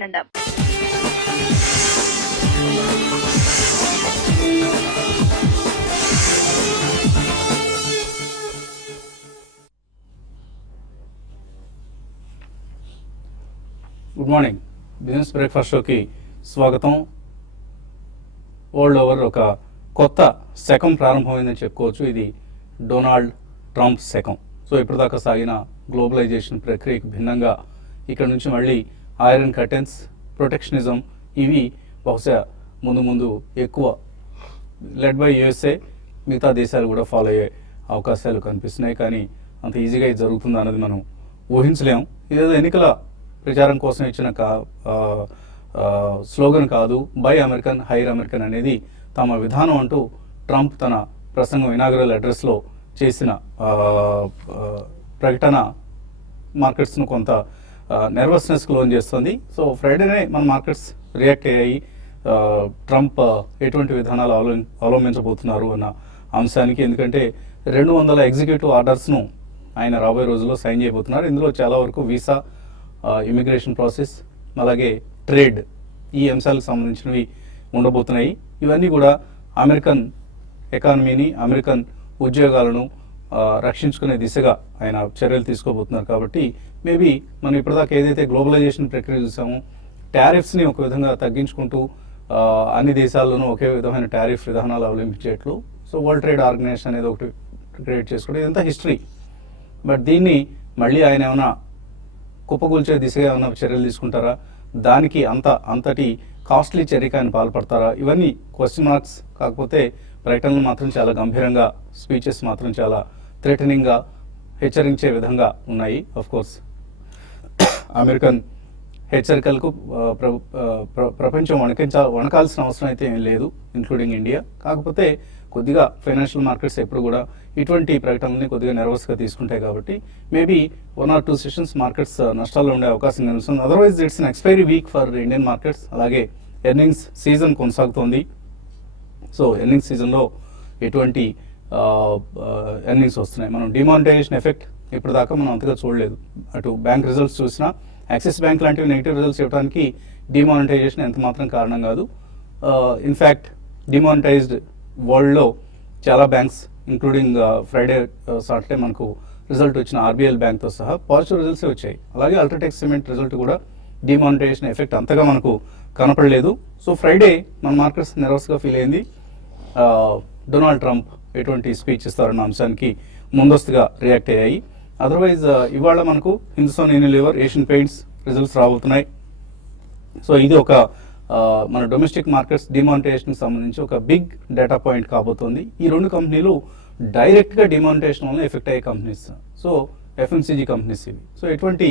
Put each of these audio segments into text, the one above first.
ఆనందం. Good morning. Business breakfast షోకి స్వాగతం. వరల్డ్ ఓవర్ ఒక కొత్త శకం ప్రారంభమైందని చెప్పుకోవచ్చు. ఇది డొనాల్డ్ ట్రంప్ శకం. సో ఇప్పటిదాకా సాగిన గ్లోబలైజేషన్ ప్రక్రియకు భిన్నంగా ఇక్కడ నుంచి మళ్ళీ ఐరన్ కర్టెన్స్, ప్రొటెక్షనిజం ఇవి బహుశా ముందు ఎక్కువ లెడ్ బై యుఎస్ఏ, మిగతా దేశాలు కూడా ఫాలో అయ్యే అవకాశాలు కనిపిస్తున్నాయి. కానీ అంత ఈజీగా ఇది జరుగుతుంది అన్నది మనం ఊహించలేము. ఇదేదో ఎన్నికల ప్రచారం కోసం ఇచ్చిన స్లోగన్ కాదు. బై అమెరికన్, హైర్ అమెరికన్ అనేది తమ విధానం అంటూ ట్రంప్ తన ప్రసంగం ఇనాగరల్ అడ్రస్లో చేసిన ప్రకటన మార్కెట్స్ను కొంత నెర్వస్నెస్కి లోన్ చేస్తుంది. సో ఫ్రైడేనే మన మార్కెట్స్ రియాక్ట్ అయ్యాయి. ట్రంప్ ఎటువంటి విధానాలు అవలంబించబోతున్నారు అన్న అంశానికి. ఎందుకంటే 200 ఎగ్జిక్యూటివ్ ఆర్డర్స్ను ఆయన రాబోయే రోజుల్లో సైన్ చేయబోతున్నారు. ఇందులో చాలా వరకు వీసా, ఇమిగ్రేషన్ ప్రాసెస్, అలాగే ట్రేడ్, ఈ అంశాలకు సంబంధించినవి ఉండబోతున్నాయి. ఇవన్నీ కూడా అమెరికన్ ఎకానమీని, అమెరికన్ ఉద్యోగాలను రక్షించుకునే దిశగా ఆయన చర్యలు తీసుకోబోతున్నారు. కాబట్టి మేబీ మనం ఇప్పటిదాకా ఏదైతే గ్లోబలైజేషన్ ప్రక్రియ చూసామో, టారిఫ్స్ని ఒక విధంగా తగ్గించుకుంటూ అన్ని దేశాల్లోనూ ఒకే విధమైన టారిఫ్ విధానాలు అవలంబించేట్లు సో వరల్డ్ ట్రేడ్ ఆర్గనైజేషన్ అనేది ఒకటి క్రియేట్ చేసుకోవడం, ఇదంతా హిస్టరీ. బట్ దీన్ని మళ్ళీ ఆయన ఏమైనా కుప్పగూల్చే దిశగా ఏమైనా చర్యలు తీసుకుంటారా, దానికి అంతటి కాస్ట్లీ చర్యకి ఆయన పాల్పడతారా, ఇవన్నీ క్వశ్చన్ మార్క్స్. కాకపోతే ప్రకటనలు మాత్రం చాలా గంభీరంగా, స్పీచెస్ మాత్రం చాలా థ్రెటనింగ్గా, హెచ్చరించే విధంగా ఉన్నాయి. కోర్స్ అమెరికన్ హెచ్చరికలకు ప్రపంచం వణకాల్సిన అవసరం అయితే ఏం లేదు, ఇంక్లూడింగ్ ఇండియా. కాకపోతే కొద్దిగా ఫైనాన్షియల్ మార్కెట్స్ ఎప్పుడు కూడా ఇటువంటి ప్రకటనల్ని కొద్దిగా నెర్వస్గా తీసుకుంటాయి. కాబట్టి మేబీ 1 or 2 సెషన్స్ మార్కెట్స్ నష్టాల్లో ఉండే అవకాశం కనిపిస్తుంది. Otherwise it's an expiry week for Indian markets. అలాగే ఎర్నింగ్స్ సీజన్ కొనసాగుతోంది. సో ఎర్నింగ్స్ సీజన్లో ఎటువంటి ఎర్నింగ్స్ వస్తున్నాయి. మనం డిమానిటైజేషన్ ఎఫెక్ట్ ఇప్పటిదాకా మనం అంతగా చూడలేదు. అటు బ్యాంక్ రిజల్ట్స్ చూసినా యాక్సిస్ బ్యాంక్ లాంటివి నెగిటివ్ రిజల్ట్స్ ఇవ్వడానికి డిమానిటైజేషన్ ఎంత మాత్రం కారణం కాదు. ఇన్ఫ్యాక్ట్ డిమానిటైజ్డ్ వరల్డ్లో చాలా బ్యాంక్స్, ఇంక్లూడింగ్ ఫ్రైడే, సాటర్డే మనకు రిజల్ట్ వచ్చిన ఆర్బీఎల్ బ్యాంక్తో సహా పాజిటివ్ రిజల్ట్సే వచ్చాయి. అలాగే అల్ట్రాటెక్ సిమెంట్ రిజల్ట్ కూడా డిమానిటైజేషన్ ఎఫెక్ట్ అంతగా మనకు కనపడలేదు. సో ఫ్రైడే మన మార్కెట్స్ నెర్వస్గా ఫీల్ అయింది. డొనాల్డ్ ట్రంప్ ఎటువంటి స్పీచ్ ఇస్తారన్న అంశానికి ముందస్తుగా రియాక్ట్ అయ్యాయి. అదర్వైజ్ ఇవాళ మనకు Hindustan Unilever, Asian paints results రాబోతున్నాయి. సో ఇది ఒక మన డొమెస్టిక్ మార్కెట్స్ డిమానిటైజేషన్కి సంబంధించి ఒక బిగ్ డేటా పాయింట్ కాబోతోంది. ఈ రెండు కంపెనీలు డైరెక్ట్గా డిమానిటైజేషన్ వల్ల ఎఫెక్ట్ అయ్యే కంపెనీస్. సో ఎఫ్ఎంసీజీ కంపెనీస్ ఇవి. సో ఎటువంటి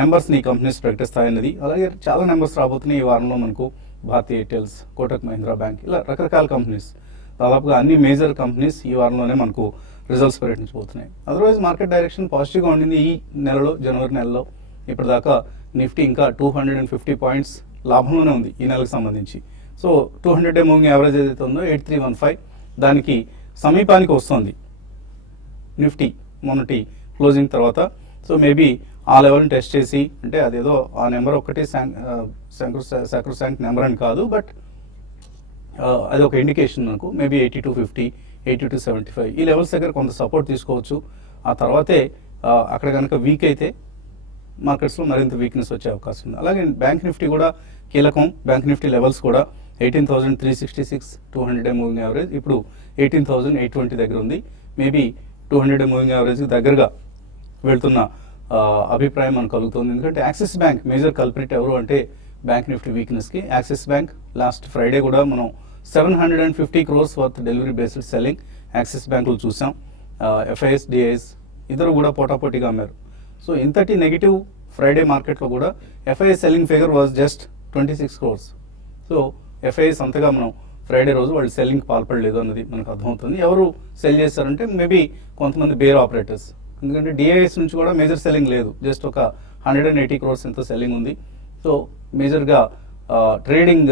నెంబర్స్ని ఈ కంపెనీస్ ప్రకటిస్తాయన్నది, అలాగే చాలా నెంబర్స్ రాబోతున్నాయి ఈ వారంలో మనకు. భారతీ ఎయిర్టెల్స్, కోటక్ మహీంద్రా బ్యాంక్, ఇలా రకరకాల కంపెనీస్, దాదాపుగా అన్ని మేజర్ కంపెనీస్ ఈ వారంలోనే మనకు రిజల్ట్స్ ప్రకటించబోతున్నాయి. అదర్వైజ్ మార్కెట్ డైరెక్షన్ పాజిటివ్గా ఉండింది ఈ నెలలో, జనవరి నెలలో. ఇప్పటిదాకా నిఫ్టీ ఇంకా 250 పాయింట్స్ లాభంలోనే ఉంది ఈ నెలకు సంబంధించి. సో 200-డే మూవింగ్ యావరేజ్ ఏదైతే ఉందో 8315 దానికి సమీపానికి వస్తుంది నిఫ్టీ మొన్నటి క్లోజింగ్ తర్వాత. సో మేబీ ఆ లెవెల్ని టెస్ట్ చేసి, అంటే అదేదో ఆ నెంబర్ ఒకటి సాక్రోసాంక్ట్ నెంబర్ అని కాదు, బట్ అది ఒక ఇండికేషన్ మనకు. మేబీ 8250, 8275 ఈ లెవెల్స్ దగ్గర కొంత సపోర్ట్ తీసుకోవచ్చు. ఆ తర్వాతే అక్కడ కనుక వీక్ అయితే మార్కెట్స్లో మరింత వీక్నెస్ వచ్చే అవకాశం ఉంది. అలాగే బ్యాంక్ నిఫ్టీ కూడా కీలకం. బ్యాంక్ నిఫ్టీ లెవెల్స్ కూడా 18,366 200-డే మూవింగ్ యావరేజ్ ఇప్పుడు 18,820 దగ్గర ఉంది. మేబీ 200-డే మూవింగ్ యావరేజ్కి దగ్గరగా వెళ్తున్న అభిప్రాయం మనకు కలుగుతుంది. ఎందుకంటే యాక్సిస్ బ్యాంక్ మేజర్ కల్ప్రిట్ ఎవరు అంటే బ్యాంక్ నిఫ్టీ వీక్నెస్కి. యాక్సిస్ బ్యాంక్ లాస్ట్ ఫ్రైడే కూడా మనం 750 crores worth delivery based selling Axis బ్యాంకులు చూసాం. ఎఫ్ఐఎస్, డిఐఎస్ ఇద్దరు కూడా పోటాపోటీగా అమ్మారు. సో ఇంతటి నెగిటివ్ ఫ్రైడే మార్కెట్లో కూడా FIs selling figure was just 26 crores. So FIs అంతగా మనం ఫ్రైడే రోజు వాళ్ళు సెల్లింగ్ పాల్పడలేదు అన్నది మనకు అర్థమవుతుంది. ఎవరు సెల్ చేస్తారంటే మేబీ కొంతమంది బేర్ ఆపరేటర్స్. ఎందుకంటే డిఐఎస్ నుంచి కూడా మేజర్ సెల్లింగ్ లేదు, జస్ట్ ఒక 180 crores ఎంతో సెల్లింగ్ ఉంది. సో మేజర్గా ట్రేడింగ్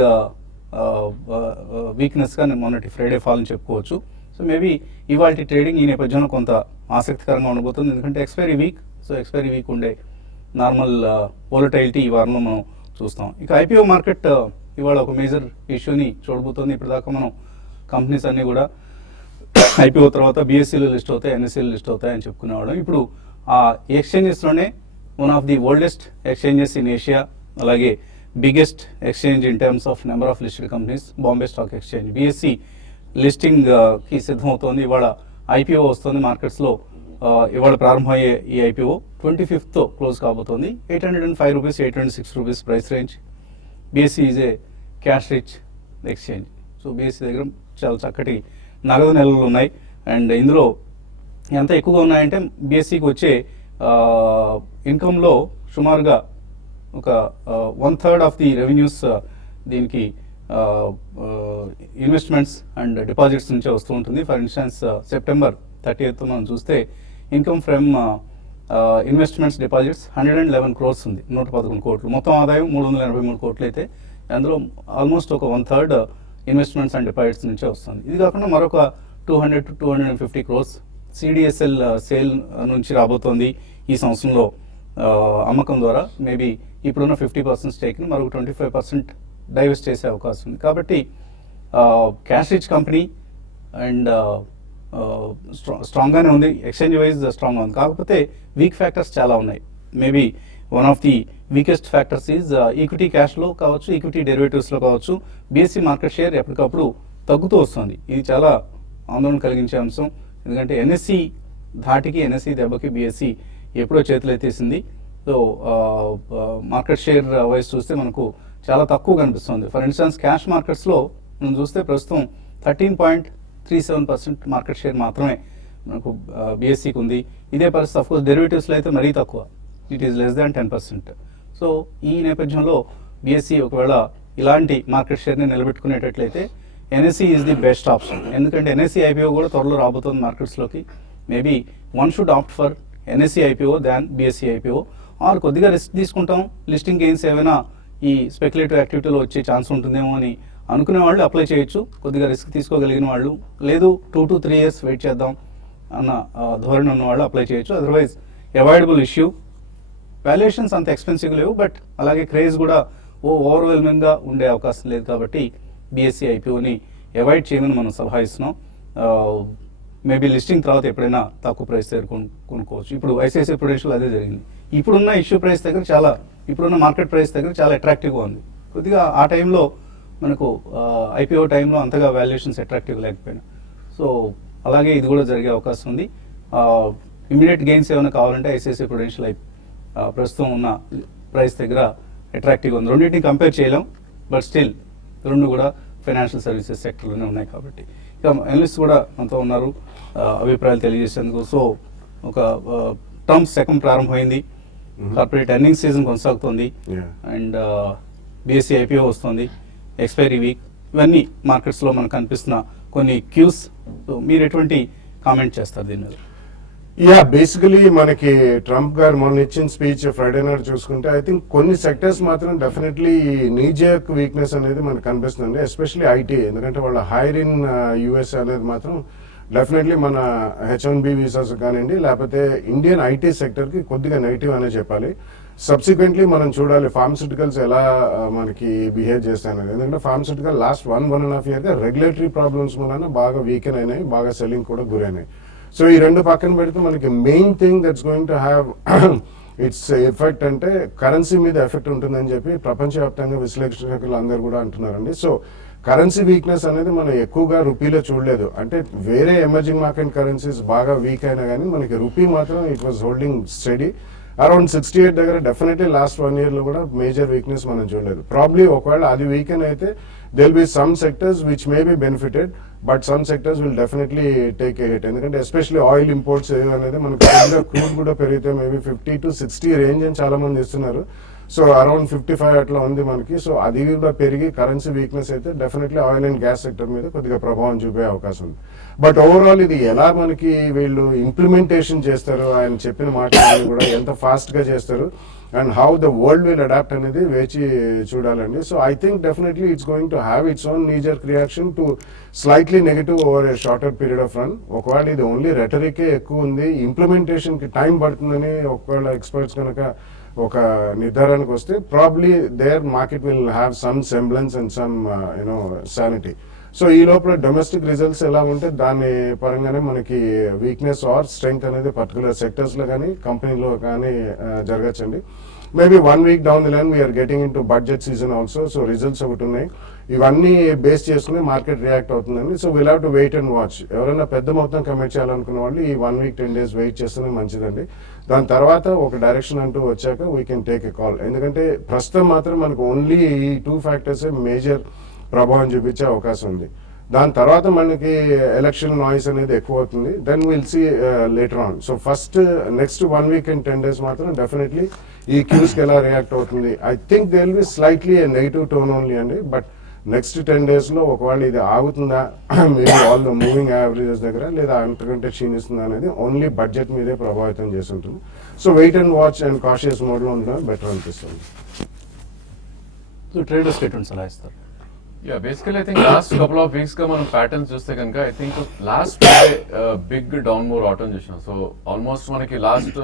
వీక్నెస్గా నేను మొన్నటి ఫ్రైడే ఫాల్ అని చెప్పుకోవచ్చు. సో మేబీ ఇవాళ ట్రేడింగ్ ఈ నేపథ్యంలో కొంత ఆసక్తికరంగా ఉండబోతుంది. ఎందుకంటే expiry week. So expiry week ఉండే నార్మల్ వోలటైలిటీ ఈ వారంలో మనం చూస్తాం. ఇక ఐపీఓ మార్కెట్ ఇవాళ ఒక మేజర్ ఇష్యూని చూడబోతోంది. ఇప్పటిదాకా మనం కంపెనీస్ అన్నీ కూడా ఐపీఓ తర్వాత బీఎస్సీలో లిస్ట్ అవుతాయి, ఎన్ఎస్సీలో లిస్ట్ అవుతాయి అని చెప్పుకునేవాళ్ళం. ఇప్పుడు ఆ ఎక్స్చేంజెస్లోనే one of the oldest exchanges in Asia, అలాగే biggest exchange in terms of number of listed companies, Bombay stock exchange BSE లిస్టింగ్కి సిద్ధమవుతోంది. ఇవాళ ఐపీఓ వస్తుంది మార్కెట్స్లో. ఇవాళ ప్రారంభమయ్యే ఈ ఐపీఓ 25th క్లోజ్ కాబోతోంది. 805 rupees, 806 rupees price range. BSc is a cash rich exchange. So BSc దగ్గర చాలా చక్కటి నగదు నిల్వలు ఉన్నాయి. అండ్ ఇందులో ఎంత ఎక్కువగా ఉన్నాయంటే బీఎస్సీకి వచ్చే ఇన్కంలో సుమారుగా ఒక 1/3 ఆఫ్ ది రెవెన్యూస్ దీనికి ఇన్వెస్ట్మెంట్స్ అండ్ డిపాజిట్స్ నుంచే వస్తూ ఉంటుంది. ఫర్ ఇన్స్టెన్స్ September 30th మనం చూస్తే income from investments deposits 111 crores ఉంది, 111 కోట్లు. మొత్తం ఆదాయం 383 కోట్లు అయితే అందులో ఆల్మోస్ట్ ఒక 1/3 ఇన్వెస్ట్మెంట్స్ అండ్ డిపాజిట్స్ నుంచే వస్తుంది. ఇది కాకుండా మరొక 200 to 250 crores సిడిఎస్ఎల్ సేల్ నుంచి రాబోతోంది ఈ సంవత్సరంలో. అమ్మకం ద్వారా మేబీ ఇప్పుడున్న 50% స్టేక్ని మరొక 25% డైవర్స్ట్ చేసే అవకాశం ఉంది. కాబట్టి క్యాష్ రిచ్ కంపెనీ అండ్ స్ట్రాంగ్గానే ఉంది, ఎక్స్చేంజ్ వైజ్ స్ట్రాంగ్గా ఉంది. కాకపోతే వీక్ ఫ్యాక్టర్స్ చాలా ఉన్నాయి. Maybe one of the weakest factors is equity క్యాష్లో కావచ్చు, ఈక్విటీ డెరివేటివ్స్లో కావచ్చు. బీఎస్సీ మార్కెట్ షేర్ ఎప్పటికప్పుడు తగ్గుతూ వస్తుంది. ఇది చాలా ఆందోళన కలిగించే అంశం. ఎందుకంటే ఎన్ఎస్సి ధాటికి, ఎన్ఎస్సి దెబ్బకి బీఎస్సీ ఎప్పుడో చేతులు ఎత్తేసింది. సో మార్కెట్ షేర్ వైజ్ చూస్తే మనకు చాలా తక్కువ కనిపిస్తుంది. ఫర్ ఇన్స్టెన్స్ క్యాష్ మార్కెట్స్లో మనం చూస్తే ప్రస్తుతం 13.37% మార్కెట్ షేర్ మాత్రమే మనకు బీఎస్సీకి ఉంది. ఇదే పరిస్థితి అఫ్కోర్స్ డెరివేటివ్స్లో అయితే మరీ తక్కువ, it is less than 10%. So ఈ నేపథ్యంలో బీఎస్సీ ఒకవేళ ఇలాంటి మార్కెట్ షేర్ని నిలబెట్టుకునేటట్లయితే NSE is the best option. ఎందుకంటే ఎన్ఎస్సీ ఐపీఓ కూడా త్వరలో రాబోతుంది మార్కెట్స్లోకి. Maybe one should opt for NSE IPO than BSE IPO. Or కొద్దిగా రిస్క్ తీసుకుంటాం, లిస్టింగ్ గెయిన్స్ ఏమైనా ఈ స్పెక్యులేటివ్ యాక్టివిటీలో వచ్చే ఛాన్స్ ఉంటుందేమో అని అనుకునే వాళ్ళు అప్లై చేయొచ్చు, కొద్దిగా రిస్క్ తీసుకోగలిగిన వాళ్ళు. లేదు 2 to 3 years వెయిట్ చేద్దాం అన్న ధోరణి ఉన్న వాళ్ళు అప్లై చేయొచ్చు. Otherwise avoidable issue. వాల్యుయేషన్స్ అంత ఎక్స్పెన్సివ్ లేవు, బట్ అలాగే క్రేజ్ కూడా ఓవర్వెల్మింగ్గా ఉండే అవకాశం లేదు. కాబట్టి బీఎస్సీ ఐపీఓని అవాయిడ్ చేయమని మనం సలహా ఇస్తున్నాం. మేబీ లిస్టింగ్ తర్వాత ఎప్పుడైనా తక్కువ ప్రైస్ దగ్గర కొనుక్కోవచ్చు. ఇప్పుడు ఐసిఐసిఐ ప్రుడెన్షియల్ అదే జరిగింది. ఇప్పుడున్న ఇష్యూ ప్రైస్ దగ్గర ఇప్పుడున్న మార్కెట్ ప్రైస్ దగ్గర చాలా అట్రాక్టివ్గా ఉంది. కొద్దిగా ఆ టైంలో మనకు ఐపీఓ టైంలో అంతగా వాల్యుయేషన్స్ అట్రాక్టివ్ లేకపోయినా. సో అలాగే ఇది కూడా జరిగే అవకాశం ఉంది. ఇమీడియట్ గెయిన్స్ ఏమైనా కావాలంటే ఐసిఐసిఐ ప్రుడెన్షియల్ ప్రస్తుతం ఉన్న ప్రైస్ దగ్గర అట్రాక్టివ్గా ఉంది. రెండింటిని కంపేర్ చేయలేం, బట్ స్టిల్ రెండు కూడా ఫైనాన్షియల్ సర్వీసెస్ సెక్టర్లోనే ఉన్నాయి. కాబట్టి ఇక అనలిస్ట్ కూడా మనతో ఉన్నారు అభిప్రాయాలు తెలియజేసేందుకు. సో ఒక టర్మ్స్ సెకండ్ ప్రారంభమైంది, కార్పొరేట్ ఎర్నింగ్స్ సీజన్ కొనసాగుతుంది, అండ్ బీఎస్సీ ఐపీఓ వస్తుంది, ఎక్స్పైరీ వీక్, ఇవన్నీ మార్కెట్స్లో మనకు కనిపిస్తున్న కొన్ని క్యూస్. సో మీరు ఎటువంటి కామెంట్ చేస్తారు దీని మీద? బేసికలీ మనకి ట్రంప్ గారు మొన్న ఇచ్చిన స్పీచ్ ఫ్రైడే నాడు చూసుకుంటే ఐ థింక్ కొన్ని సెక్టర్స్ మాత్రం డెఫినెట్లీ నీజర్క్ వీక్నెస్ అనేది మనకు కనిపిస్తుంది, ఎస్పెషలీ ఐటీ. ఎందుకంటే వాళ్ళ హైర్ ఇన్ యుఎస్ అనేది మాత్రం డెఫినెట్లీ మన H1B వీసాస్ కానివ్వండి, లేకపోతే ఇండియన్ ఐటీ సెక్టర్కి కొద్దిగా నెగిటివ్ అనే చెప్పాలి. సబ్సిక్వెంట్లీ మనం చూడాలి ఫార్మస్యూటికల్స్ ఎలా మనకి బిహేవ్ చేస్తాయనేది. ఎందుకంటే ఫార్మస్యూటికల్ లాస్ట్ 1.5 yearగా రెగ్యులేటరీ ప్రాబ్లమ్స్ వలన బాగా వీకెన్ అయినాయి, బాగా సెల్లింగ్ కూడా గురైనాయి. సో ఈ రెండు పక్కన పెడితే మనకి main thing that's going to have its effect అంటే కరెన్సీ మీద ఎఫెక్ట్ ఉంటుందని చెప్పి ప్రపంచవ్యాప్తంగా విశ్లేషకులు అందరు కూడా అంటున్నారండి. సో కరెన్సీ వీక్నెస్ అనేది మనం ఎక్కువగా రూపీలో చూడలేదు. అంటే వేరే ఎమర్జింగ్ మార్కెట్ కరెన్సీస్ బాగా వీక్ అయినా కానీ మనకి రూపీ మాత్రం it was holding study around 68 దగ్గర. డెఫినెట్లీ లాస్ట్ 1 yearలో కూడా మేజర్ వీక్నెస్ మనం చూడలేదు. ప్రాబ్లీ ఒకవేళ అది వీకెన్ అయితే there will be some sectors which may be benefited, but some sectors will definitely take a hit. ఎందుకంటే ఎస్పెషల్లీ ఆయిల్ ఇంపోర్ట్స్ అనేది మనకు క్రూడ్ కూడా పెరిగితే మేబీ 50 to 60 రేంజ్ అని చాలా మంది ఇస్తున్నారు. సో అరౌండ్ 55 అట్లా ఉంది మనకి. సో అది కూడా పెరిగి కరెన్సీ వీక్నెస్ అయితే definitely oil and gas sector మీద కొద్దిగా ప్రభావం చూపే అవకాశం ఉంది. బట్ ఓవరాల్ ఇది ఎలా మనకి వీళ్ళు ఇంప్లిమెంటేషన్ చేస్తారు, ఆయన చెప్పిన మాటలు కూడా ఎంత ఫాస్ట్గా చేస్తారు and how the world will adapt అనేది వేచి చూడాలండి. So I think definitely it's going to have its own knee jerk reaction to slightly negative over a shorter period of run. ఒకవేళ ఇది ఓన్లీ రెటరికే ఎక్కువ ఉంది, ఇంప్లిమెంటేషన్కి టైం పడుతుందని ఒకవేళ ఎక్స్పర్ట్స్ కనుక ఒక నిర్ధారణకు వస్తే probably there market will have some semblance and some sanity. So ఈ లోపల డొమెస్టిక్ రిజల్ట్స్ ఎలా ఉంటే దాని పరంగానే మనకి వీక్నెస్ ఆర్ స్ట్రెంగ్త్ అనేది పర్టికులర్ సెక్టర్స్లో కానీ కంపెనీలో కానీ జరగచ్చండి. Maybe 1 week down the line we're getting into budget season also. So results ఒకటి ఉన్నాయి, ఇవన్నీ బేస్ చేసుకుని మార్కెట్ రియాక్ట్ అవుతుందండి. So will have to wait and watch. ఎవరైనా పెద్ద మొత్తం కమిట్ చేయాలనుకున్న వాళ్ళు ఈ 1 week 10 days వెయిట్ చేస్తేనే మంచిదండి. దాని తర్వాత ఒక డైరెక్షన్ అంటూ వచ్చాక we can take a call. ఎందుకంటే ప్రస్తుతం మాత్రం మనకు ఓన్లీ ఈ 2 factors మేజర్ ప్రభావం చూపించే అవకాశం ఉంది. దాని తర్వాత మనకి ఎలక్షన్ నాయిస్ అనేది ఎక్కువ అవుతుంది. Then will see later on. So first next 1 week and 10 days మాత్రం డెఫినెట్లీ ఈ క్యూస్కి ఎలా రియాక్ట్ అవుతుంది. I think they will be slightly negative tone only అండి. బట్ నెక్స్ట్ 10 daysలో ఒకవేళ ఇది ఆగుతుందా మేబీ ఆల్ మూవింగ్ యావరేజెస్ దగ్గర, లేదా అంతకంటే క్షీణిస్తుందా అనేది ఓన్లీ బడ్జెట్ మీదే ప్రభావితం చేసి ఉంటుంది. So wait and watch and cautious మోడ్లో ఉండడం బెటర్ అనిపిస్తుంది. సో ట్రేడర్స్ ఎటువంటి సలహా ఇస్తారు? Basically I think last couple of weeks గా మనం ప్యాటర్న్స్ చూస్తే కనుక I think last big down move రావటం చూసాం. సో ఆల్మోస్ట్ మనకి లాస్ట్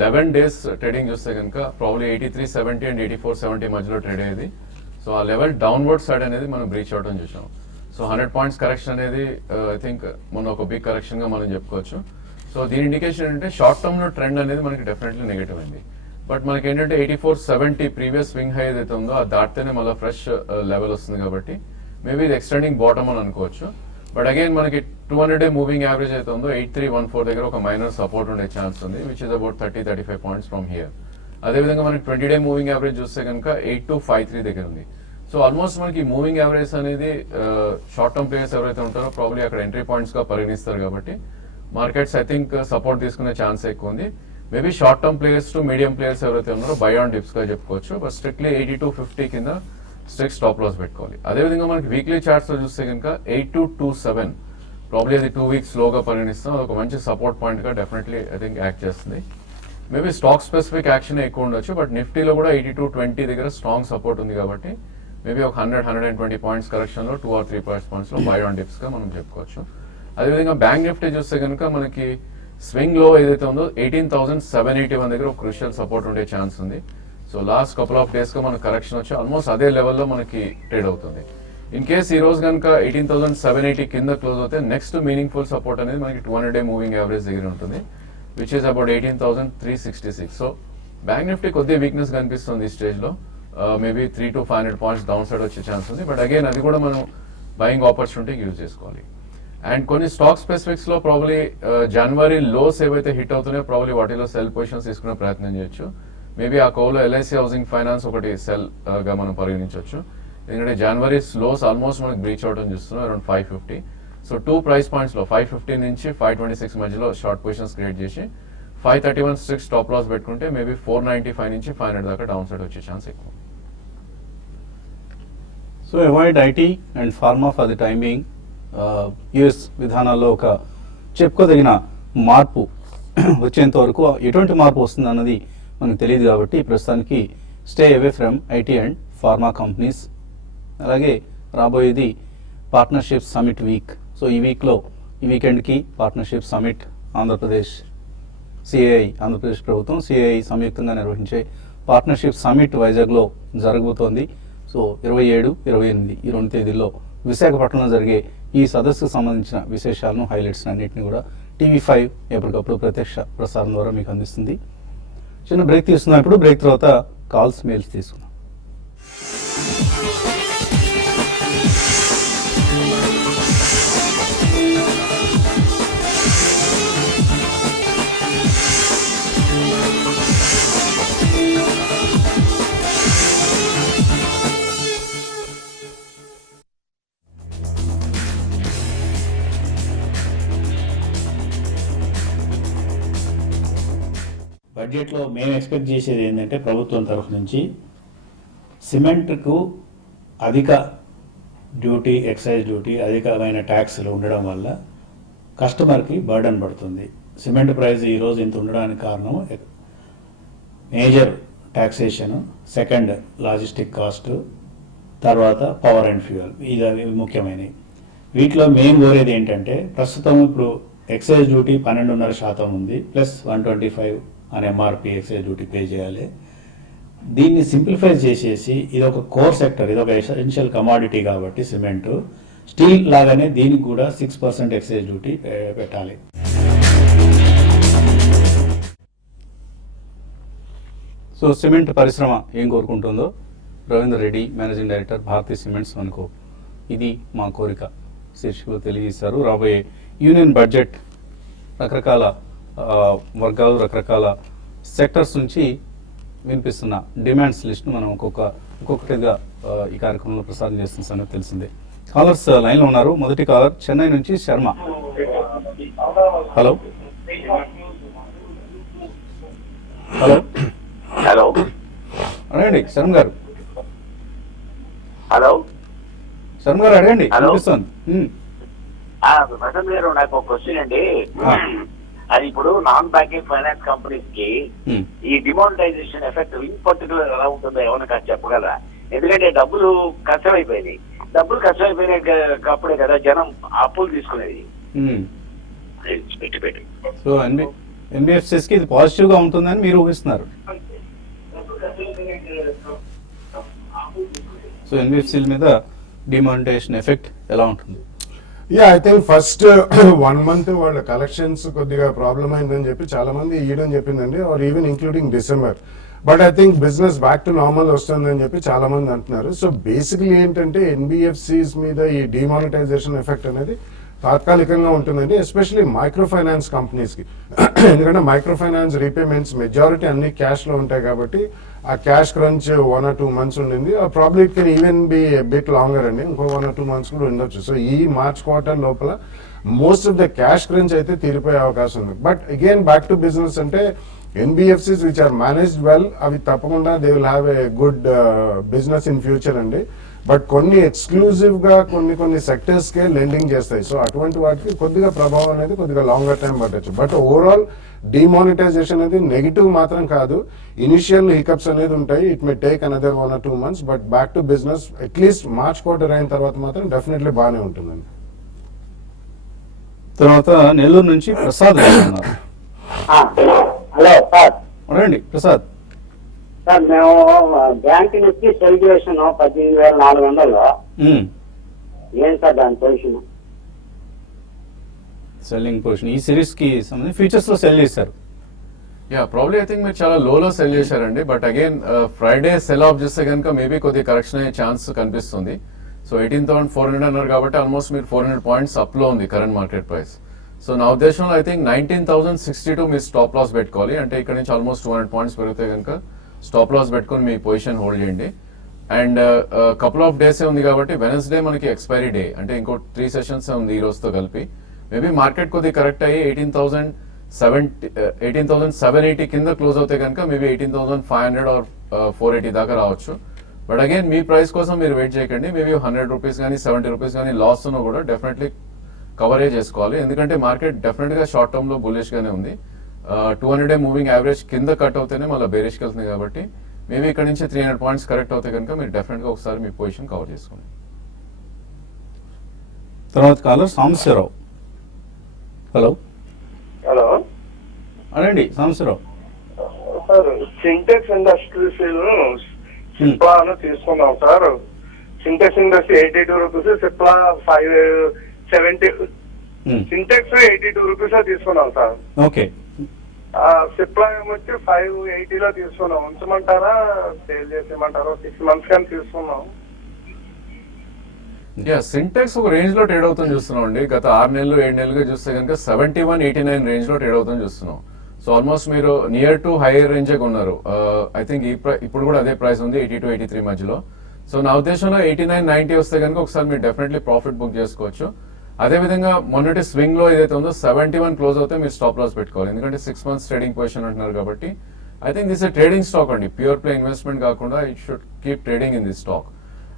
11 days ట్రేడింగ్ చూస్తే కనుక ప్రాబ్లీ 83.70 అండ్ 84.70 మధ్యలో ట్రేడ్ అయ్యేది. సో ఆ లెవెల్ డౌన్వర్డ్ సైడ్ అనేది మనం బ్రీచ్ అవడం చూసాం. సో 100 points కరెక్షన్ అనేది ఐ థింక్ మొన్న ఒక బిగ్ కరెక్షన్ గా మనం చెప్పుకోవచ్చు. సో దీని ఇండికేషన్ ఏంటంటే షార్ట్ టర్మ్ లో ట్రెండ్ అనేది మనకి డెఫినెట్లీ నెగిటివ్ అయింది. బట్ మనకి ఏంటంటే 84.70 ప్రీవియస్ స్వింగ్ హై ఏదైతే ఉందో అది దాటితేనే మళ్ళీ ఫ్రెష్ లెవెల్ వస్తుంది కాబట్టి మేబీ ఇది ఎక్స్టెండింగ్ బాటమ్ అని అనుకోవచ్చు. బట్ అగైన్ మనకి 200-day మూవింగ్ యావరేజ్ అయితే ఉందో 8314 దగ్గర ఒక మైనర్ సపోర్ట్ ఉండే ఛాన్స్ ఉంది, which is about 30-35 points from here. అదేవిధంగా మనకి 20-day మూవింగ్ యావరేజ్ చూస్తే కనుక 8253 దగ్గర ఉంది. సో ఆల్మోస్ట్ మనకి మూవింగ్ యావరేజ్ అనేది షార్ట్ టర్మ్ ప్లేయర్స్ ఎవరైతే ఉంటారో ప్రాబ్లీ అక్కడ ఎంట్రీ పాయింట్స్ గా పరిగణిస్తారు కాబట్టి మార్కెట్స్ ఐ థింక్ సపోర్ట్ తీసుకునే ఛాన్స్ ఎక్కువ ఉంది. Maybe short term players to medium players ఎవరైతే ఉన్నారో బై ఆన్ డిప్స్ గా చెప్పుకోవచ్చు. బట్ స్ట్రిక్ట్లీ 8250 కింద స్ట్రిక్ట్ స్టాప్ లాస్ పెట్టుకోవాలి. అదేవిధంగా మనకి వీక్లీ చార్ట్స్ లో చూస్తే కనుక 8227 ప్రాబ్లీ అది 2 weeks స్లోగా పరిగణిస్తాం. అది ఒక మంచి సపోర్ట్ పాయింట్ గా డెఫినెట్లీ ఐ థింక్ యాక్ట్ చేస్తుంది. మేబీ స్టాక్ స్పెసిఫిక్ యాక్షన్ ఎక్కువ ఉండొచ్చు. బట్ నిఫ్టీలో కూడా 8220 దగ్గర స్ట్రాంగ్ సపోర్ట్ ఉంది కాబట్టి మేబీ ఒక 100-120 points కరెక్షన్ లో 2 or 3 points లో బై ఆన్ డిప్స్ గా మనం చెప్పుకోవచ్చు. అదేవిధంగా బ్యాంక్ నిఫ్టీ చూస్తే కనుక మనకి స్వింగ్ లో ఏదైతే ఉందో 18,781 దగ్గర ఒక క్రూషియల్ సపోర్ట్ ఉండే ఛాన్స్ ఉంది. So last couple of days గా మనకు కరెక్షన్ వచ్చి ఆల్మోస్ట్ అదే లెవెల్లో మనకి ట్రేడ్ అవుతుంది. ఇన్ కేస్ ఈ రోజు కనుక 18,780 కింద క్లోజ్ అవుతే నెక్స్ట్ మీనింగ్ఫుల్ సపోర్ట్ అనేది మనకి 200-day మూవింగ్ యావరేజ్ దగ్గర ఉంటుంది, which is about 18,366. So bank Nifty కొద్దిగా వీక్నెస్ కనిపిస్తుంది ఈ స్టేజ్ లో. Maybe 300 to 500 points down side వచ్చే ఛాన్స్ ఉంది. బట్ అగైన్ అది కూడా మనం బయింగ్ ఆపర్చునిటీకి యూజ్ చేసుకోవాలి. అండ్ కొన్ని స్టాక్ స్పెసిఫిక్స్ లో ప్రాబ్లీ జనవరి లోస్ ఏవైతే హిట్ అవుతున్నాయో ప్రాబ్లీ వాటిలో సెల్ పొజిషన్స్ తీసుకునే ప్రయత్నం చేయొచ్చు. మేబీ ఆ కోవ్లో ఎల్ఐసి హౌసింగ్ ఫైనాన్స్ ఒకటి సెల్ గా మనం పరిగణించవచ్చు. ఎందుకంటే జనవరి లోస్ ఆల్మోస్ట్ మనకి బ్రీచ్ అవడం చూస్తున్నాం అరౌండ్ 550. సో 2 price points లో 550 నుంచి 526 మధ్యలో షార్ట్ పొజిషన్స్ క్రియేట్ చేసి 531 స్ట్రిక్ట్ స్టాప్ లాస్ పెట్టుకుంటే మేబీ 495 నుంచి 500 దాకా డౌన్ సైడ్ వచ్చే ఛాన్స్ ఎక్కువ. So avoid IT and pharma for the time being. US విధానాల్లో ఒక చెప్పుకోదగిన మార్పు వచ్చేంత వరకు ఎటువంటి మార్పు వస్తుంది అన్నది మనకు తెలియదు కాబట్టి ప్రస్తుతానికి stay away from IT and pharma companies. అలాగే రాబోయేది పార్ట్నర్షిప్ సమిట్ వీక్. సో ఈ వీక్లో ఈ వీకెండ్కి partnership summit Andhra Pradesh CII Andhra Pradesh ప్రభుత్వం సిఐఐ సంయుక్తంగా నిర్వహించే పార్ట్నర్షిప్ సమిట్ వైజాగ్లో జరగబోతోంది. సో 27, 28 ఈ 2 తేదీల్లో విశాఖపట్నంలో జరిగే ఈ సదస్సుకు సంబంధించిన విశేషాలను హైలైట్స్ అన్నింటినీ కూడా TV5 ఎప్పటికప్పుడు ప్రత్యక్ష ప్రసారం ద్వారా మీకు అందిస్తుంది. చిన్న బ్రేక్ తీసుకున్నాం. ఇప్పుడు బ్రేక్ తర్వాత కాల్స్ మెయిల్స్ తీసుకున్నాం. బడ్జెట్లో మేము ఎక్స్పెక్ట్ చేసేది ఏంటంటే ప్రభుత్వం తరఫు నుంచి సిమెంట్కు అధిక డ్యూటీ, ఎక్సైజ్ డ్యూటీ, అధికమైన ట్యాక్స్లు ఉండడం వల్ల కస్టమర్కి బర్డన్ పడుతుంది. సిమెంట్ ప్రైస్ ఈరోజు ఇంత ఉండడానికి కారణం major taxation, second logistic cost, తర్వాత పవర్ అండ్ ఫ్యూయల్. ఇవి ముఖ్యమైనవి. వీటిలో మేము కోరేది ఏంటంటే ప్రస్తుతం ఇప్పుడు ఎక్సైజ్ డ్యూటీ 12.5% ఉంది, ప్లస్ 125 అని ఎంఆర్పి ఎక్సైజ్ డ్యూటీ పే చేయాలి. దీన్ని సింప్లిఫై చేసేసి ఇది ఒక కోర్ సెక్టర్, ఇది ఒక ఎసెన్షియల్ కమాడిటీ కాబట్టి సిమెంటు, స్టీల్ లాగానే దీనికి కూడా 6% ఎక్సైజ్ డ్యూటీ పెట్టాలి. సో సిమెంట్ పరిశ్రమ ఏం కోరుకుంటుందో రవీందర్ రెడ్డి, మేనేజింగ్ డైరెక్టర్ భారతీయ సిమెంట్స్ అనుకో, ఇది మా కోరిక శీర్షికలో తెలియజేశారు. రాబోయే యూనియన్ బడ్జెట్ రకరకాల వర్గాలు, రకరకాల సెక్టర్స్ నుంచి వినిపిస్తున్న డిమాండ్స్ లిస్ట్ను మనం ఒక్కొక్కటిగా ఈ కార్యక్రమంలో ప్రసారం చేస్తున్న సంగతి తెలిసిందే. కాలర్స్ లైన్లో ఉన్నారు. మొదటి కాలర్ చెన్నై నుంచి శర్మ. హలో హలో హలో అడగండి శర్మ గారు. హలో శర్మ గారు అడగండి. హలో. వినిపిస్తోంది. ప్రసాద్ గారు, నాకు ఒక క్వశ్చన్ అండి. ఆ. అది ఇప్పుడు నాన్ బ్యాంకింగ్ ఫైనాన్స్ కంపెనీస్ కి మ్. ఈ డిమానిటైజేషన్ ఎఫెక్ట్ ఇన్ పర్టికులర్ ఎలా ఉంటుందో ఏమైనా కాస్త చెప్పగలరా? ఎందుకంటే డబ్బులు కష్టమైపోయినాయి. డబ్బులు కష్టమైపోయినప్పుడే కదా జనం అప్పులు తీసుకునేది. పెట్టి సో ఎన్బిఎఫ్సిస్ కి ఇది పాజిటివ్ గా ఉంటుందని మీరు ఊహిస్తున్నారు. సో ఎన్బిఎఫ్సిల మీద డిమానిటైజేషన్ ఎఫెక్ట్ ఎలా ఉంటుంది? Yeah, I think first 1 month వాళ్ళ కలెక్షన్స్ కొద్దిగా ప్రాబ్లమ్ అయిందని చెప్పి చాలా మంది ఇయ్యడం చెప్పిందండి, or even including December. But I think business back to normal వస్తుందని చెప్పి చాలా మంది అంటున్నారు. సో బేసిక్లీ ఏంటంటే ఎన్బిఎఫ్సిస్ మీద ఈ డిమానిటైజేషన్ ఎఫెక్ట్ అనేది తాత్కాలికంగా ఉంటుందండి, ఎస్పెషలీ మైక్రో ఫైనాన్స్ కంపెనీస్కి. ఎందుకంటే మైక్రో ఫైనాన్స్ రీపేమెంట్స్ మెజారిటీ అన్ని క్యాష్లో ఉంటాయి కాబట్టి ఆ క్యాష్ క్రంచ్ 1 or 2 months ఉండింది. Probably it can even be bit longer అండి, ఇంకో 1 or 2 months కూడా ఉండొచ్చు. సో ఈ మార్చ్ క్వార్టర్ లోపల most of the cash crunch అయితే తీరిపోయే అవకాశం ఉంది. But again back to business అంటే NBFCs which are managed well, అవి తప్పకుండా they will have a good business in future అండి. బట్ కొన్ని ఎక్స్క్లూజివ్ గా కొన్ని సెక్టర్స్ కే లెండింగ్ చేస్తాయి. సో అటువంటి వాటికి కొద్దిగా ప్రభావం అనేది కొద్దిగా లాంగర్ టైం పట్టచ్చు. బట్ ఓవరాల్ డిమానిటైజేషన్ అనేది నెగిటివ్ మాత్రం కాదు. ఇనిషియల్ హికప్స్ అనేది ఉంటాయి, it may take another 1 or 2 months. But back to business at least March quarter అయిన తర్వాత మాత్రం డెఫినెట్లీ బాగానే ఉంటుందండి. తర్వాత నెల్లూరు నుంచి ప్రసాద్ గారు ఉన్నారు. Hello sir. అడగండి ప్రసాద్. సార్, మేము బ్యాంక్ నుంచి సెల్ చేసాను 18,400. ఏం సార్ దాని పొజిషన్? సెల్లింగ్ పొజిషన్ ఈ సిరీస్ కి సంబంధించి ఫీచర్స్ లో సెల్ చేశారు. యా, ప్రాబ్లీ ఐ థింక్ మీరు చాలా లోలో సెల్ చేశారండి. But again Friday cell of చేస్తే కనుక మేబీ కొద్దిగా కరెక్షన్ అయ్యే ఛాన్స్ కనిపిస్తుంది. సో 18,400 అన్నారు కాబట్టి ఆల్మోస్ట్ మీరు 400 points అప్ లో ఉంది కరెంట్ మార్కెట్ ప్రైస్. సో నా ఉద్దేశంలో ఐ థింక్ 19,062 మీరు స్టాప్ లాస్ పెట్టుకోవాలి. అంటే ఇక్కడ నుంచి ఆల్మోస్ట్ 200 points పెరిగితే కనుక స్టాప్ లాస్ పెట్టుకొని మీ పొజిషన్ హోల్డ్ చేయండి. అండ్ కపుల్ ఆఫ్ డేస్ ఉంది కాబట్టి వెనస్డే మనకి ఎక్స్పైరీ డే, అంటే ఇంకో 3 sessions ఉంది ఈ రోజుతో కలిపి. మేబీ మార్కెట్ కొద్దిగా కరెక్ట్ అయ్యి 18,780 కింద క్లోజ్ అవుతే కనుక మేబీ 18,500 or 480 దాకా రావచ్చు. బట్ అగైన్ మీ ప్రైస్ కోసం మీరు వెయిట్ చేయకండి. మేబీ 100 rupees కానీ 70 rupees కానీ లాస్ ఉన్నా కూడా డెఫినెట్లీ కవరేజ్ చేసుకోవాలి. ఎందుకంటే మార్కెట్ డెఫినెట్ గా షార్ట్ టర్మ్ లో బుల్లిష్ గానే ఉంది. 200-day మూవింగ్ యావరేజ్ కింద కట్ అవుతేనే మళ్ళీ బేరిష్కి వెళ్తుంది కాబట్టి మేబీ ఇక్కడ నుంచి 300 points కరెక్ట్ అవుతే కనుక మీరు డెఫినెట్ గా ఒకసారి మీ పొజిషన్ కవర్ చేసుకోండి. తర్వాత కాలర్ సాంబశివరావు. హలో హలో అడండి సాంబశివరావు. సార్, సింటెక్స్ ఇండస్ట్రీస్ సిప్లా అని తీసుకున్నాం sir. Sintex industry 82 rupees, Cipla 570. Sintex 82 rupees తీసుకున్నాం సార్. ఓకే. సిప్లా ఏమొచ్చి 580 తీసుకున్నాం. ఉంచమంటారా, సేల్ చేసేయమంటారా? 6 months కానీ తీసుకున్నాం. యా, సింటెక్స్ ఒక రేంజ్ లో ట్రేడ్ అవుతుంది చూస్తున్నాం అండి. గత 6 నెలలు 7 నెలలుగా చూస్తే కనుక 71-89 రేంజ్ లో ట్రేడ్ అవుతుంది చూస్తున్నాం. సో ఆల్మోస్ట్ మీరు నియర్ టు హైయర్ రేంజే కొన్నారు. ఐ థింక్ ఇప్పుడు కూడా అదే ప్రైస్ ఉంది 80-83 మధ్యలో. సో నా ఉద్దేశంలో 89-90 వస్తే కనుక ఒకసారి మీరు డెఫినెట్లీ ప్రాఫిట్ బుక్ చేసుకోవచ్చు. అదేవిధంగా మొన్నటి స్వింగ్ లో ఏదైతే ఉందో 71 క్లోజ్ అవుతే మీరు స్టాప్ లాస్ పెట్టుకోవాలి. ఎందుకంటే 6 months ట్రేడింగ్ పొజిషన్ అంటున్నారు కాబట్టి I think this A trading stock అండి, ప్యూర్ ప్లే ఇన్వెస్ట్మెంట్ కాకుండా it should keep trading in this stock.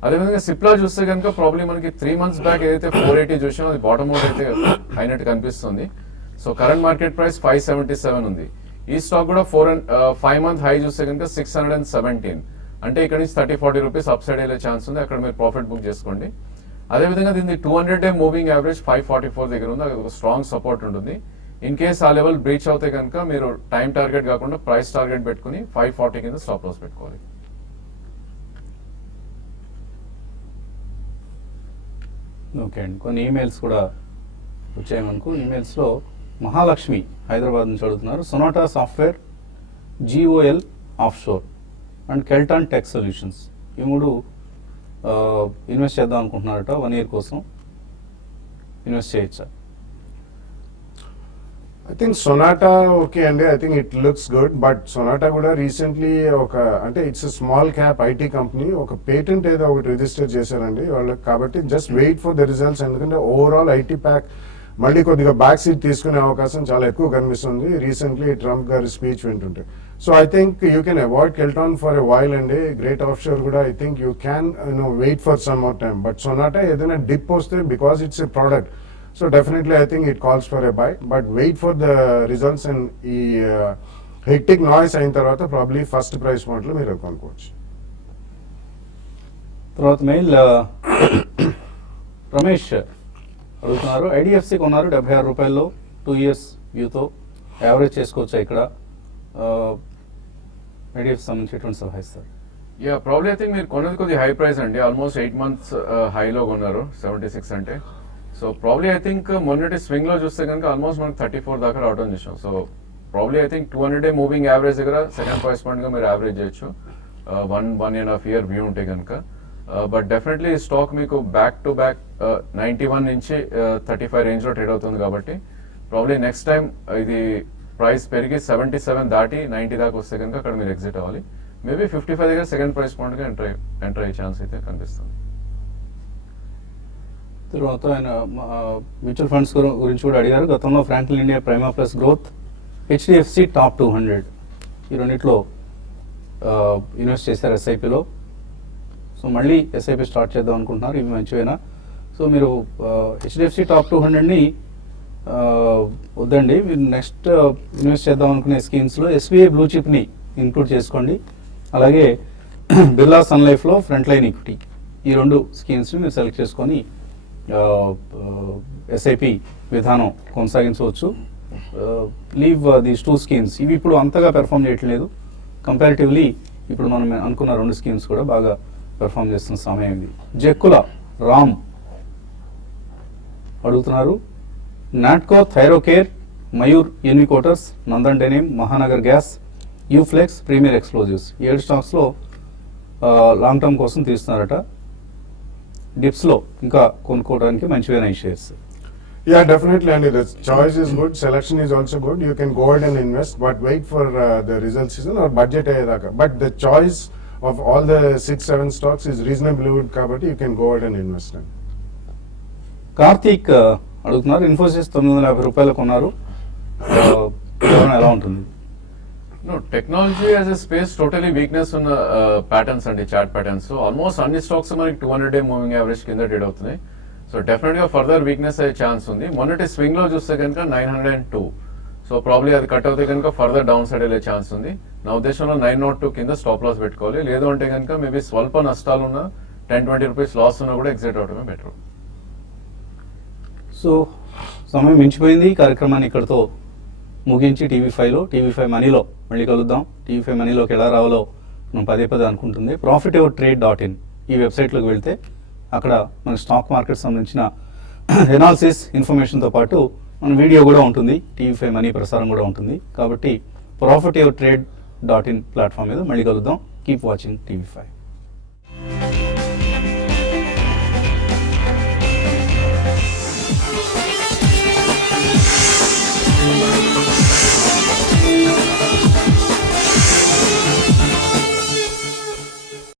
అదేవిధంగా సిప్లా చూస్తే కనుక ప్రాబ్లీ మనకి 3 months బ్యాక్ ఏదైతే 480 చూసామో అది బాటమ్ అవుట్ అయితే అయినట్టు కనిపిస్తుంది. సో కరెంట్ మార్కెట్ ప్రైస్ 577 ఉంది. ఈ స్టాక్ కూడా 5 month హై చూస్తే కనుక 617, అంటే ఇక్కడ నుంచి 30-40 rupees అప్ సైడ్ వెళ్ళే ఛాన్స్ ఉంది. అక్కడ మీరు ప్రాఫిట్ బుక్ చేసుకోండి. అదేవిధంగా దీన్ని 200-day మూవింగ్ యావరేజ్ 544 దగ్గర ఉంది, అది ఒక స్ట్రాంగ్ సపోర్ట్ ఉంటుంది. ఇన్ కేస్ ఆ లెవెల్ బ్రీచ్ అవుతే కనుక మీరు టైం టార్గెట్ కాకుండా ప్రైస్ టార్గెట్ పెట్టుకుని 540 కింద స్టాప్ లాస్ పెట్టుకోవాలి. ఓకే అండి, కొన్ని ఈమెయిల్స్ కూడా వచ్చాయి మనకు. ఈమెయిల్స్లో మహాలక్ష్మి హైదరాబాద్ నుంచి అడుగుతున్నారు. Sonata software, GOL offshore and Kellton tech solutions, ఈ మూడు ఇన్వెస్ట్ చేద్దాం అనుకుంటున్నారట 1 year కోసం. ఇన్వెస్ట్ చేయొచ్చా? ఐ థింక్ సొనాటా ఓకే అండి, I think it looks good. But Sonata కూడా రీసెంట్లీ అంటే it's small cap IT company, ఒక పేటెంట్ ఏదో ఒకటి రిజిస్టర్ చేశారండి వాళ్ళకి. కాబట్టి just wait for the results. ఎందుకంటే ఓవరాల్ IT ప్యాక్ మళ్ళీ కొద్దిగా బ్యాక్ సీట్ తీసుకునే అవకాశం చాలా ఎక్కువ కనిపిస్తుంది రీసెంట్లీ ట్రంప్ గారి స్పీచ్ వింటుంటే. So I think you can avoid Kellton for a while అండి. గ్రేట్ ఆఫ్షోర్ కూడా I think you can wait for some more time. But Sonata ఏదైనా డిప్ వస్తే, because it's a product, so definitely I think it calls for a buy, but wait for the results and ఈ hectic noise అయిన తర్వాత probably first price point లో మీరు కొనుక్కోవచ్చు. తర్వాత mail Ramesh అడుగుతున్నారు. IDFC కొన్నారు 76 రూపాయల్లో, 2 years వ్యూతో యావరేజ్ చేసుకోవచ్చా ఇక్కడ? IDFC సంబంధించి ఎటువంటి సలహా ఇస్తారు? యా, ప్రాబ్లీ ఐ థింక్ మీరు కొన్నది కొద్ది హై ప్రైస్ అండి. ఆల్మోస్ట్ 8 months హైలో కొన్నారు 76 అంటే. సో ప్రాబ్లీ ఐ థింక్ మొన్నటి స్వింగ్ లో చూస్తే కనుక ఆల్మోస్ట్ మనకు 34 దాకా రావడం చూసాం. So probably I think 200-day moving average దగ్గర సెకండ్ ప్రైస్ పాయింట్ గా మీరు యావరేజ్ చేయొచ్చు 1.5 year వ్యూ ఉంటే కనుక. బట్ డెఫినెట్లీ స్టాక్ మీకు బ్యాక్ టు బ్యాక్ 91 నుంచి 35 రేంజ్ లో ట్రేడ్ అవుతుంది. కాబట్టి ప్రాబ్లీ నెక్స్ట్ టైం ఇది ప్రైస్ పెరిగి 77 దాటి 90 దాకా వస్తే కనుక అక్కడ మీరు ఎగ్జిట్ అవ్వాలి. మేబీ 55 దగ్గర సెకండ్ ప్రైస్ పాయింట్ గా ఎంటర్ అయ్యే ఛాన్స్ అయితే కనిపిస్తుంది. తర్వాత ఆయన మ్యూచువల్ ఫండ్స్ గురించి కూడా అడిగారు. గతంలో Franklin India, prima plus growth, HDFC top 200 ఈ రెండిట్లో ఇన్వెస్ట్ చేశారు SIPలో. సో మళ్ళీ SIP స్టార్ట్ చేద్దాం అనుకుంటున్నారు, ఇవి మంచివేనా? సో మీరు HDFC టాప్ 200ని వద్దండి, మీరు నెక్స్ట్ ఇన్వెస్ట్ చేద్దాం అనుకునే స్కీమ్స్లో SBI బ్లూ చిప్ని ఇంక్లూడ్ చేసుకోండి. అలాగే బిర్లా సన్ లైఫ్లో ఫ్రంట్ లైన్ ఈక్విటీ, ఈ 2 స్కీమ్స్ని మీరు సెలెక్ట్ చేసుకొని SIP విధానం కొనసాగించవచ్చు. లీవ్ దీస్ 2 స్కీమ్స్, ఇవి ఇప్పుడు అంతగా పెర్ఫామ్ చేయట్లేదు. కంపారిటివ్లీ ఇప్పుడు మనం అనుకున్న 2 స్కీమ్స్ కూడా బాగా పెర్ఫామ్ చేస్తున్న సమయం ఇది. జెక్కుల రామ్ అడుగుతున్నారు. Natco Thyrocare, Mayur Uniquoters, Nandan denim, Mahanagar gas, Uflex, premier explosives, 7 స్టాక్స్లో లాంగ్ టర్మ్ కోసం తీస్తున్నారట. డిప్స్లో ఇంకా కొనుక్కోవడానికి మంచివైన ఈ shares. Yeah, definitely, and the choice is good, selection is also good. You can go ahead and invest, but wait for the result season or budget ayyadaka. But the choice of all the 6-7 stocks is reasonably good kabatti you can go ahead and invest in. Karthik అడుగుతున్నారు. ఇన్ఫోసిస్ 950 రూపాయలు కొన్నారు, ఎలా ఉంటుంది? No, technology as a space totally weakness ఉన్న patterns అండి, chart patterns. Almost అన్ని stocks మనకి 200-day moving average కింద ట్రేడ్ అవుతున్నాయి. సో డెఫినెట్ గా ఫర్దర్ వీక్నెస్ అయ్యే ఛాన్స్ ఉంది. మొన్నటి స్వింగ్ లో చూస్తే కనుక 902, సో ప్రాబ్లీ అది కట్ అవుతే కనుక ఫర్దర్ డౌన్ సైడ్ వెళ్ళే ఛాన్స్ ఉంది. నా ఉద్దేశంలో 902 కింద స్టాప్ లాస్ పెట్టుకోవాలి. లేదు అంటే కనుక మేబీ స్వల్ప నష్టాలు ఉన్న 10-20 రూపీస్ లాస్ ఉన్నా కూడా ఎగ్జిట్ అవడమే బెటర్. సో సమయం మించిపోయింది. ఈ కార్యక్రమాన్ని ఇక్కడితో ముగించి టీవీ5 మనీలో మళ్ళీ కలుద్దాం. టీవీ5 మనీలోకి ఎలా రావాలో మనం పదే అనుకుంటుంది. profitevertrade.in ఈ వెబ్సైట్లోకి వెళ్తే అక్కడ మన స్టాక్ మార్కెట్ సంబంధించిన ఎనాలిసిస్ ఇన్ఫర్మేషన్తో పాటు మన వీడియో కూడా ఉంటుంది, టీవీ5 మనీ ప్రసారం కూడా ఉంటుంది. కాబట్టి profitevertrade.in ప్లాట్ఫామ్ మీద మళ్ళీ కలుద్దాం. Keep watching TV5.